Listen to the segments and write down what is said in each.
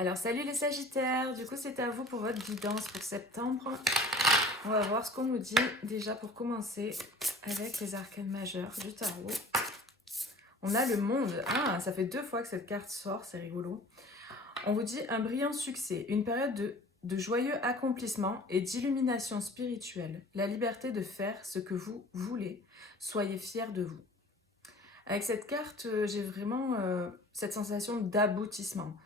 Alors salut les Sagittaires, du coup c'est à vous pour votre guidance pour septembre. On va voir ce qu'on nous dit déjà pour commencer avec les arcanes majeures du tarot. On a le monde, ah ça fait 2 fois que cette carte sort, c'est rigolo. On vous dit un brillant succès, une période de joyeux accomplissement et d'illumination spirituelle, la liberté de faire ce que vous voulez, soyez fiers de vous. Avec cette carte, j'ai vraiment cette sensation d'aboutissement.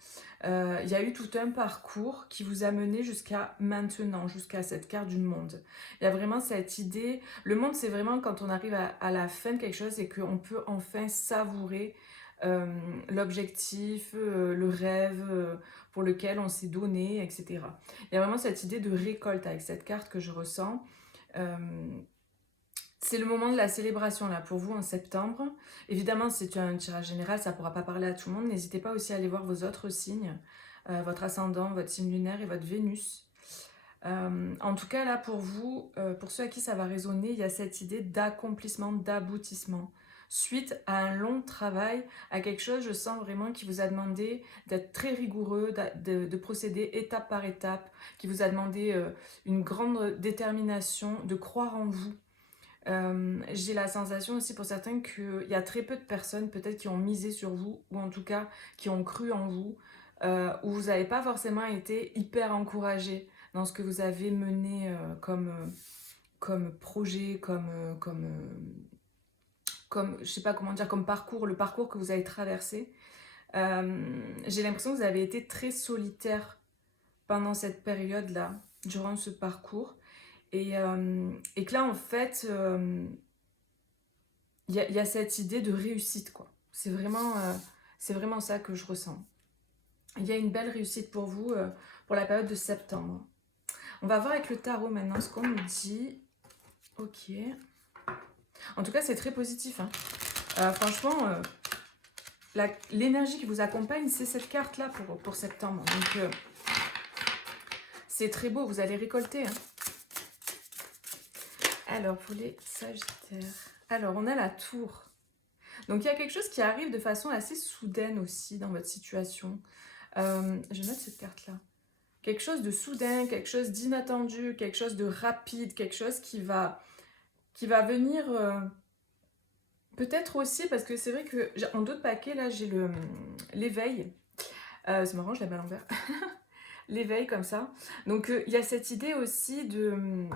Il y a eu tout un parcours qui vous a mené jusqu'à maintenant, jusqu'à cette carte du monde. Il y a vraiment cette idée, le monde c'est vraiment quand on arrive à la fin de quelque chose et qu'on peut enfin savourer l'objectif, le rêve pour lequel on s'est donné, etc. Il y a vraiment cette idée de récolte avec cette carte que je ressens. Euh, c'est le moment de la célébration là pour vous en septembre. Évidemment, c'est un tirage général, ça ne pourra pas parler à tout le monde. N'hésitez pas aussi à aller voir vos autres signes, votre ascendant, votre signe lunaire et votre Vénus. En tout cas, là pour vous, pour ceux à qui ça va résonner, il y a cette idée d'accomplissement, d'aboutissement. Suite à un long travail, à quelque chose, je sens vraiment qui vous a demandé d'être très rigoureux, de procéder étape par étape, qui vous a demandé une grande détermination, de croire en vous. J'ai la sensation aussi pour certains qu'il y a très peu de personnes peut-être qui ont misé sur vous, ou en tout cas qui ont cru en vous, où vous n'avez pas forcément été hyper encouragé dans ce que vous avez mené comme projet, comme je sais pas comment dire, comme parcours, le parcours que vous avez traversé. J'ai l'impression que vous avez été très solitaire pendant cette période-là, durant ce parcours. Et que là, en fait, il y a cette idée de réussite, quoi. C'est vraiment ça que je ressens. Il y a une belle réussite pour vous pour la période de septembre. On va voir avec le tarot maintenant ce qu'on nous dit. Ok. En tout cas, c'est très positif. Hein. Franchement, l'énergie qui vous accompagne, c'est cette carte-là pour septembre. Donc, c'est très beau, vous allez récolter. Hein. Alors, pour les Sagittaires. Alors, on a la tour. Donc, il y a quelque chose qui arrive de façon assez soudaine aussi dans votre situation. Je note cette carte-là. Quelque chose de soudain, quelque chose d'inattendu, quelque chose de rapide, quelque chose qui va venir... peut-être aussi, parce que c'est vrai que en d'autres paquets, là, j'ai l'éveil. C'est marrant, je l'ai mis à l'envers. L'éveil, comme ça. Donc, il y a cette idée aussi de...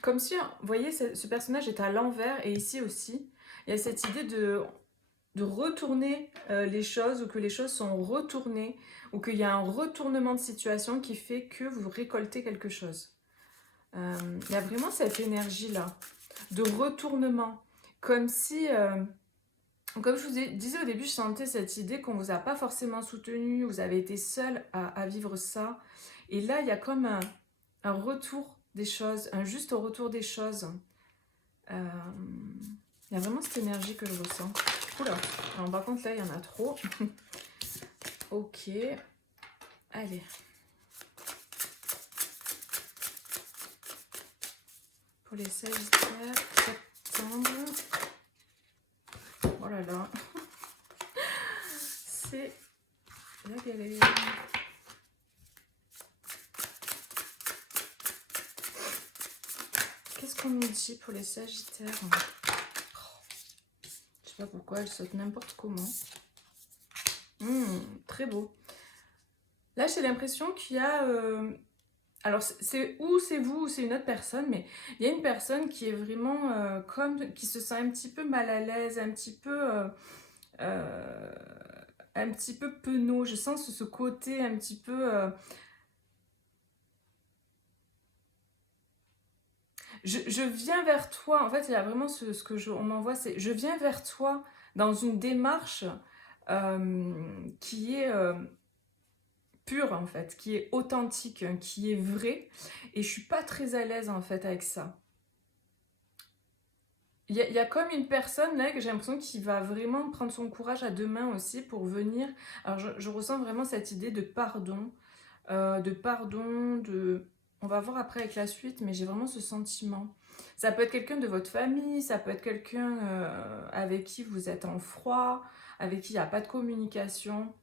Comme si, vous voyez, ce personnage est à l'envers, et ici aussi, il y a cette idée de retourner les choses, ou que les choses sont retournées, ou qu'il y a un retournement de situation qui fait que vous récoltez quelque chose. Il y a vraiment cette énergie-là, de retournement. Comme si, comme je vous disais au début, je sentais cette idée qu'on ne vous a pas forcément soutenu, vous avez été seul à vivre ça. Et là, il y a comme un retour des choses, un juste retour des choses. Il y a vraiment cette énergie que je ressens. Oula, alors par contre là il y en a trop. Ok, allez. Pour les Sagittaires, septembre. Oh là là. C'est la galère. Qu'est-ce qu'on nous dit pour les Sagittaires? Je sais pas pourquoi, elle saute n'importe comment. Très beau. Là, j'ai l'impression qu'il y a... alors, c'est vous ou c'est une autre personne, mais il y a une personne qui est vraiment qui se sent un petit peu mal à l'aise, un petit peu penaud. Je sens ce côté un petit peu... je viens vers toi. En fait, il y a vraiment ce que on m'envoie, c'est je viens vers toi dans une démarche qui est pure, en fait, qui est authentique, qui est vraie. Et je suis pas très à l'aise, en fait, avec ça. Il y a comme une personne là que j'ai l'impression qui va vraiment prendre son courage à deux mains aussi pour venir. Alors je ressens vraiment cette idée de pardon, On va voir après avec la suite, mais j'ai vraiment ce sentiment. Ça peut être quelqu'un de votre famille, ça peut être quelqu'un avec qui vous êtes en froid, avec qui il n'y a pas de communication.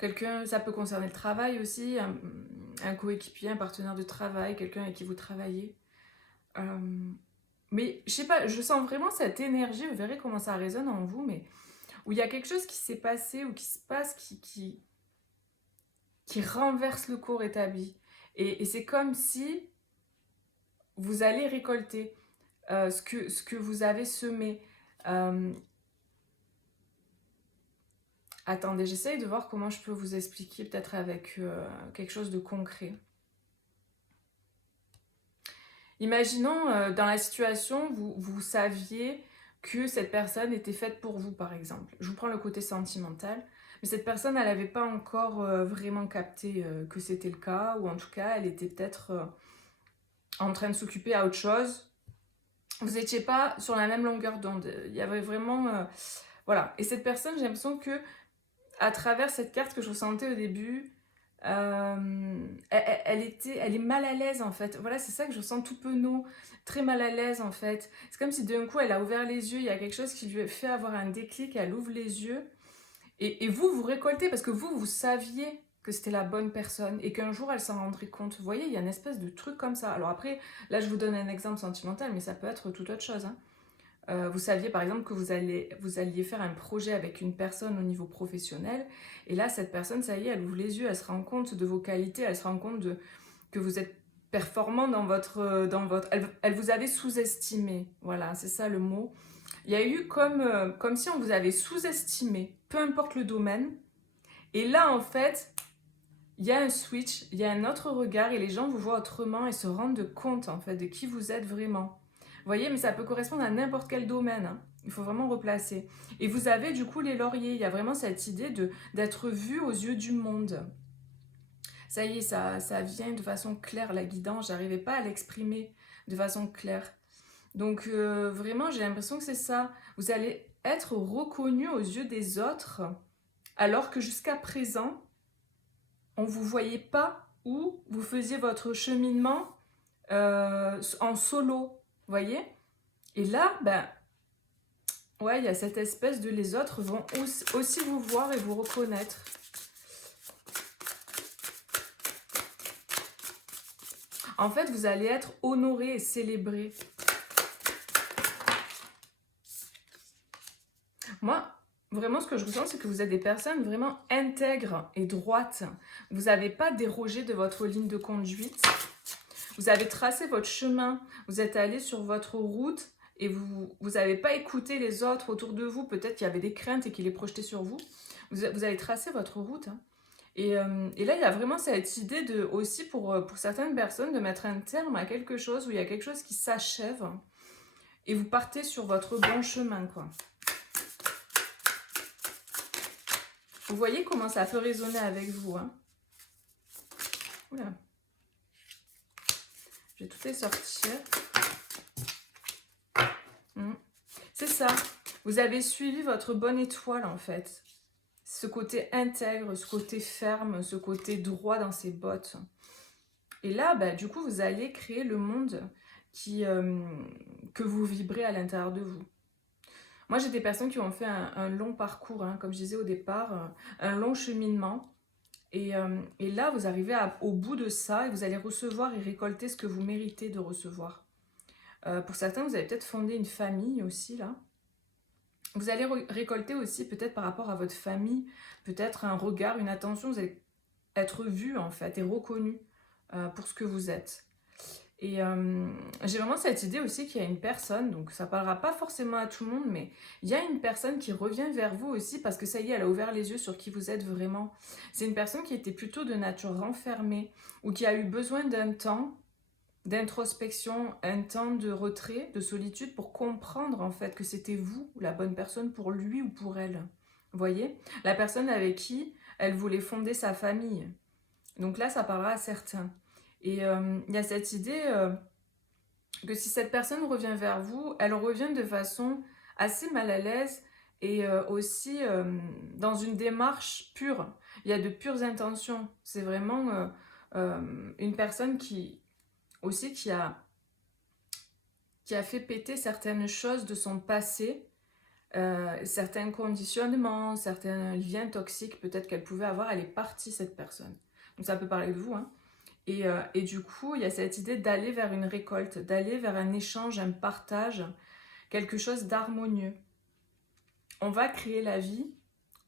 Quelqu'un, ça peut concerner le travail aussi, un coéquipier, un partenaire de travail, quelqu'un avec qui vous travaillez. Mais je sais pas, je sens vraiment cette énergie, vous verrez comment ça résonne en vous, mais où il y a quelque chose qui s'est passé ou qui se passe qui renverse le cours établi. Et c'est comme si vous allez récolter ce que vous avez semé. Attendez, j'essaye de voir comment je peux vous expliquer, peut-être avec quelque chose de concret. Imaginons dans la situation, vous saviez que cette personne était faite pour vous, par exemple. Je vous prends le côté sentimental, mais cette personne, elle n'avait pas encore vraiment capté que c'était le cas, ou en tout cas, elle était peut-être en train de s'occuper à autre chose. Vous n'étiez pas sur la même longueur d'onde. Il y avait vraiment... voilà. Et cette personne, j'ai l'impression que à travers cette carte que je ressentais au début, elle est mal à l'aise en fait. Voilà, c'est ça que je ressens, tout penaud, très mal à l'aise en fait. C'est comme si d'un coup elle a ouvert les yeux, il y a quelque chose qui lui fait avoir un déclic, elle ouvre les yeux. Et vous récoltez parce que vous saviez que c'était la bonne personne et qu'un jour elle s'en rendrait compte. Vous voyez, il y a une espèce de truc comme ça. Alors après, là je vous donne un exemple sentimental, mais ça peut être toute autre chose. Hein. Vous saviez par exemple que vous alliez faire un projet avec une personne au niveau professionnel, et là cette personne, ça y est, elle ouvre les yeux, elle se rend compte de vos qualités, elle se rend compte que vous êtes performant dans votre... Elle vous avait sous-estimé, voilà, c'est ça le mot. Il y a eu comme si on vous avait sous-estimé, peu importe le domaine, et là en fait, il y a un switch, il y a un autre regard, et les gens vous voient autrement et se rendent compte en fait de qui vous êtes vraiment. Vous voyez, mais ça peut correspondre à n'importe quel domaine. Hein. Il faut vraiment replacer. Et vous avez du coup les lauriers. Il y a vraiment cette idée d'être vu aux yeux du monde. Ça y est, ça vient de façon claire, la guidance. J'arrivais pas à l'exprimer de façon claire. Donc vraiment, j'ai l'impression que c'est ça. Vous allez être reconnu aux yeux des autres, alors que jusqu'à présent, on ne vous voyait pas ou vous faisiez votre cheminement en solo. Vous voyez? Et là, ben, ouais, il y a cette espèce de les autres vont aussi vous voir et vous reconnaître. En fait, vous allez être honoré et célébré. Moi, vraiment, ce que je ressens, c'est que vous êtes des personnes vraiment intègres et droites. Vous n'avez pas dérogé de votre ligne de conduite. Vous avez tracé votre chemin. Vous êtes allé sur votre route et vous n'avez pas écouté les autres autour de vous. Peut-être qu'il y avait des craintes et qu'ils les projetaient sur vous. Vous avez tracé votre route. Hein. Et là, il y a vraiment cette idée aussi pour certaines personnes de mettre un terme à quelque chose où il y a quelque chose qui s'achève et vous partez sur votre bon chemin, quoi. Vous voyez comment ça peut résonner avec vous, hein. Oula. Je vais tout les sortir. C'est ça. Vous avez suivi votre bonne étoile, en fait. Ce côté intègre, ce côté ferme, ce côté droit dans ses bottes. Et là, bah, du coup, vous allez créer le monde que vous vibrez à l'intérieur de vous. Moi, j'ai des personnes qui ont fait un long parcours, hein, comme je disais au départ, un long cheminement. Et là, vous arrivez au bout de ça et vous allez recevoir et récolter ce que vous méritez de recevoir. Pour certains, vous allez peut-être fonder une famille aussi, là. Vous allez récolter aussi, peut-être par rapport à votre famille, peut-être un regard, une attention. Vous allez être vu, en fait, et reconnu pour ce que vous êtes. Et j'ai vraiment cette idée aussi qu'il y a une personne, donc ça parlera pas forcément à tout le monde, mais il y a une personne qui revient vers vous aussi parce que ça y est, elle a ouvert les yeux sur qui vous êtes vraiment. C'est une personne qui était plutôt de nature renfermée ou qui a eu besoin d'un temps d'introspection, un temps de retrait, de solitude pour comprendre en fait que c'était vous la bonne personne pour lui ou pour elle. Vous voyez? La personne avec qui elle voulait fonder sa famille. Donc là, ça parlera à certains. Et il y a cette idée que si cette personne revient vers vous, elle revient de façon assez mal à l'aise et aussi dans une démarche pure. Il y a de pures intentions. C'est vraiment une personne qui a fait péter certaines choses de son passé certains conditionnements, certains liens toxiques peut-être qu'elle pouvait avoir, elle est partie cette personne. Donc ça peut parler de vous, hein. Et du coup, il y a cette idée d'aller vers une récolte, d'aller vers un échange, un partage, quelque chose d'harmonieux. On va créer la vie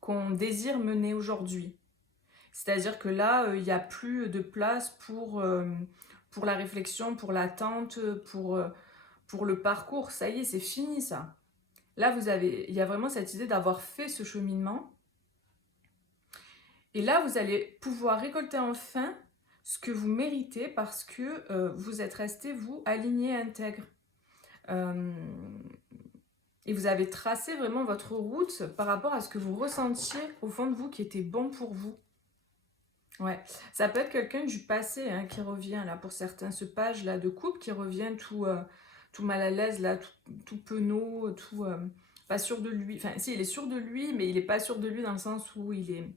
qu'on désire mener aujourd'hui. C'est-à-dire que là, il n'y a plus de place pour la réflexion, pour l'attente, pour le parcours. Ça y est, c'est fini ça. Là, il y a vraiment cette idée d'avoir fait ce cheminement. Et là, vous allez pouvoir récolter enfin ce que vous méritez parce que vous êtes resté, vous, aligné, intègre. Et vous avez tracé vraiment votre route par rapport à ce que vous ressentiez au fond de vous qui était bon pour vous. Ouais, ça peut être quelqu'un du passé hein, qui revient là pour certains, ce page là de couple qui revient tout mal à l'aise là, tout penaud, tout pas sûr de lui. Enfin, si il est sûr de lui, mais il est pas sûr de lui dans le sens où il est.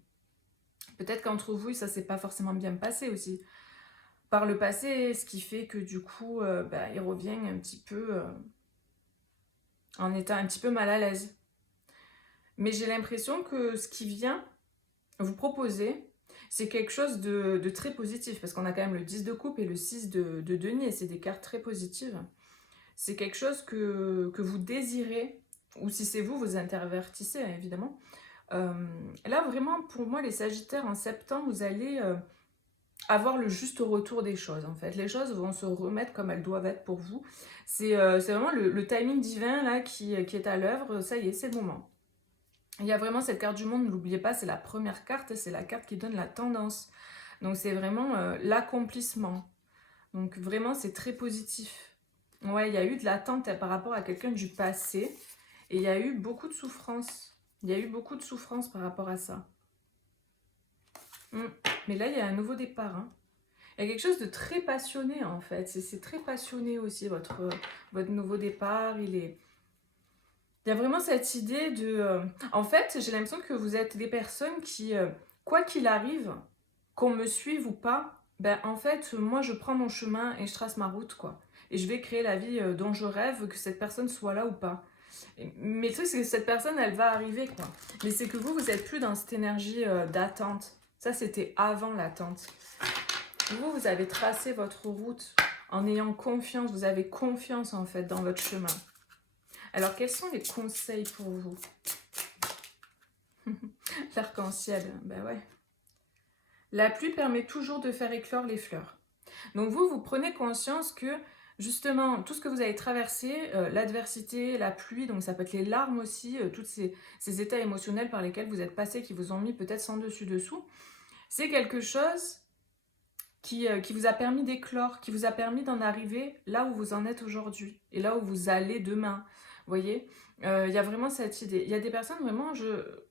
Peut-être qu'entre vous ça s'est pas forcément bien passé aussi par le passé, ce qui fait que du coup il revient un petit peu en étant un petit peu mal à l'aise. Mais j'ai l'impression que ce qui vient vous proposer, c'est quelque chose de très positif, parce qu'on a quand même le 10 de coupe et le 6 de denier, c'est des cartes très positives. C'est quelque chose que vous désirez, ou si c'est vous, vous intervertissez, hein, évidemment. Là, vraiment, pour moi, les Sagittaires, en septembre, vous allez avoir le juste retour des choses, en fait. Les choses vont se remettre comme elles doivent être pour vous. C'est vraiment le timing divin, là, qui est à l'œuvre. Ça y est, c'est le moment. Il y a vraiment cette carte du monde, n'oubliez pas, c'est la première carte, c'est la carte qui donne la tendance. Donc c'est vraiment l'accomplissement. Donc vraiment c'est très positif. Ouais, il y a eu de l'attente par rapport à quelqu'un du passé et il y a eu beaucoup de souffrance. Il y a eu beaucoup de souffrance par rapport à ça. Mais là il y a un nouveau départ. Hein. Il y a quelque chose de très passionné en fait. C'est très passionné aussi votre nouveau départ. Il y a vraiment cette idée de... En fait, j'ai l'impression que vous êtes des personnes qui, quoi qu'il arrive, qu'on me suive ou pas, ben en fait, moi je prends mon chemin et je trace ma route, quoi. Et je vais créer la vie dont je rêve, que cette personne soit là ou pas. Mais le truc, c'est que cette personne, elle va arriver, quoi. Mais c'est que vous êtes plus dans cette énergie d'attente. Ça, c'était avant l'attente. Vous avez tracé votre route en ayant confiance. Vous avez confiance, en fait, dans votre chemin. Alors, quels sont les conseils pour vous? L'arc-en-ciel, ben ouais. La pluie permet toujours de faire éclore les fleurs. Donc vous prenez conscience que, justement, tout ce que vous avez traversé, l'adversité, la pluie, donc ça peut être les larmes aussi, tous ces états émotionnels par lesquels vous êtes passé, qui vous ont mis peut-être sans dessus-dessous, c'est quelque chose qui vous a permis d'éclore, qui vous a permis d'en arriver là où vous en êtes aujourd'hui, et là où vous allez demain. Vous voyez, il y a vraiment cette idée. Il y a des personnes, vraiment,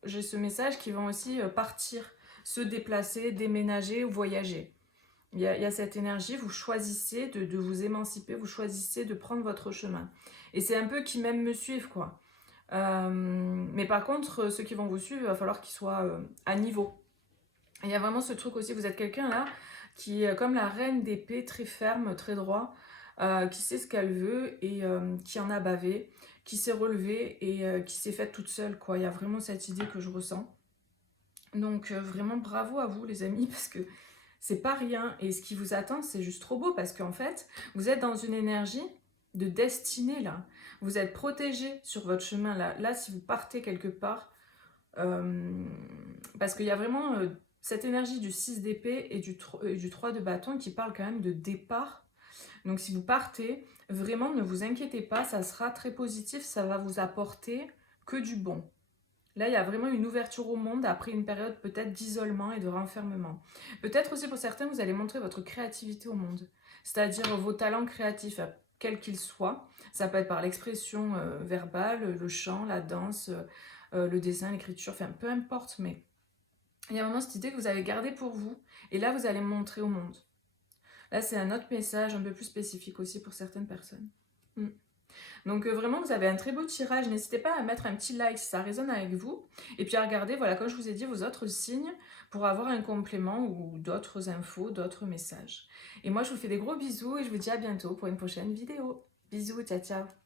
j'ai ce message, qui vont aussi partir, se déplacer, déménager ou voyager. Il y a cette énergie, vous choisissez de vous émanciper, vous choisissez de prendre votre chemin. Et c'est un peu qui même me suivent, quoi. Mais par contre, ceux qui vont vous suivre, il va falloir qu'ils soient à niveau. Il y a vraiment ce truc aussi, vous êtes quelqu'un là, qui est comme la reine d'épée, très ferme, très droit, qui sait ce qu'elle veut et qui en a bavé, qui s'est relevée et qui s'est faite toute seule, quoi. Il y a vraiment cette idée que je ressens. Donc vraiment bravo à vous les amis, parce que c'est pas rien. Et ce qui vous attend, c'est juste trop beau, parce qu'en fait, vous êtes dans une énergie de destinée là. Vous êtes protégé sur votre chemin là. Là, si vous partez quelque part, parce qu'il y a vraiment cette énergie du 6 d'épée et du 3 de bâton qui parle quand même de départ. Donc si vous partez, vraiment ne vous inquiétez pas, ça sera très positif, ça va vous apporter que du bon. Là, il y a vraiment une ouverture au monde après une période peut-être d'isolement et de renfermement. Peut-être aussi pour certains, vous allez montrer votre créativité au monde, c'est-à-dire vos talents créatifs, quels qu'ils soient. Ça peut être par l'expression verbale, le chant, la danse, le dessin, l'écriture, enfin peu importe, mais il y a vraiment cette idée que vous avez gardée pour vous, et là, vous allez montrer au monde. Là, c'est un autre message un peu plus spécifique aussi pour certaines personnes. Donc vraiment, vous avez un très beau tirage. N'hésitez pas à mettre un petit like si ça résonne avec vous. Et puis à regarder, voilà, comme je vous ai dit, vos autres signes pour avoir un complément ou d'autres infos, d'autres messages. Et moi, je vous fais des gros bisous et je vous dis à bientôt pour une prochaine vidéo. Bisous, ciao, ciao.